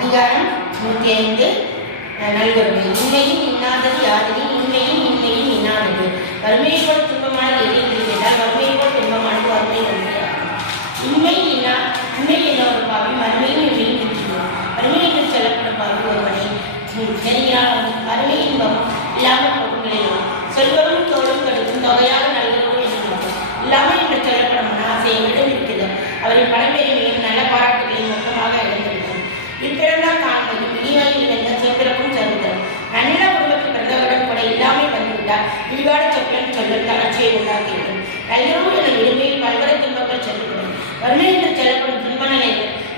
அதிகாரம் நூற்றி ஐந்து அஹ், உண்மையும் இன்மையும் இன்னாதது யாதது இன்மையும் இன்மையும் இன்னாதது வறுமையை போல் துன்பமான எதிரி என்றால் வறுமையை போல் துன்பமானது வறுமை நன்மையாகும் இன்மை இன்னா உண்மை என்ற ஒரு பாவி வறுமையும் இன்மையும் இருக்கிறோம் வறுமை என்று சொல்லப்படும் பாவி ஒருவனை நெருங்கினால் வறுமை இன்பம் இல்லாமல் போகும் நிலையும் செல்வரும் தோளும் கடுக்கும் தொகையாக நல்கிறோம் என்கிறோம் இல்லாமல் என்று சொல்லப்படும் ஆசை என்னிடம் இருக்கிறது அவரின் பணப்பெருமையும் நல்ல இழிவாட சொற்களும் சொல்லும் தளர்ச்சியை கல்யாணம் என விரும்பியில் பல்வேறு துன்பங்கள் சென்றுவிடும் வறுமை என்று செல்லப்படும் துன்ப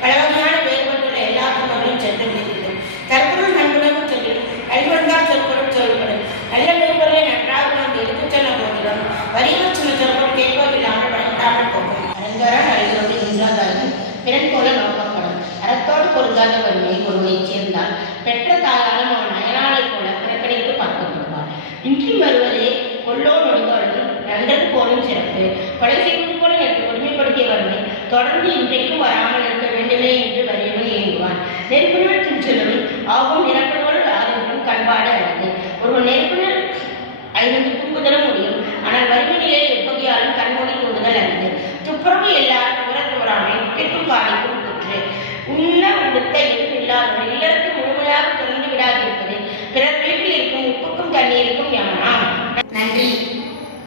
பல வகையான வேறுபட்டுள்ள எல்லா துன்பங்களும் சென்று விடுகிறது கற்பொருள் நண்புடன் சொல்லிடும் கல்வந்தால் சொற்பொருள் சொல்லப்படும். நல்ல நண்பர்களை நன்றாக நாம் எடுத்துச் செல்ல போகிறோம். வரியில் சில சொற்பொருள் கேட்பதில்லாமல் வழங்காமல் போகும். அலங்கார நல்கிறது இல்லாதாலும் பிறன் போல நோக்கப்படும். அறத்தோடு பொருந்தாத வறுமை ஒருவரை சேர்ந்தால் பெற்ற தாயாலும் அவன் அயலாளை போல புறக்கணித்து பார்க்கப்படுவார் இன்றும் சிறப்பு கொலை செய்வது போல என்று உரிமைப்படுத்தியவர்களை தொடர்ந்து இன்றைக்கும் வராமல் இருக்க வேண்டுமே என்று வலியுறுத்தி இயங்குவான் நெருப்புணர் சிற்றலும் ஆகும் நிரப்புணர் ஆதரவும் கண்பாடு அல்லது ஒரு நெருப்புணர் ஐந்து தூக்குதல முடியும். ஆனால் வறுமை நிலையில் எப்படியாலும் கண்மூடி தூண்டுதல் அல்லது துப்புரவு எல்லாரும் உரத்துவராமை பிற்கும் காணிக்கும் குற்று. உன்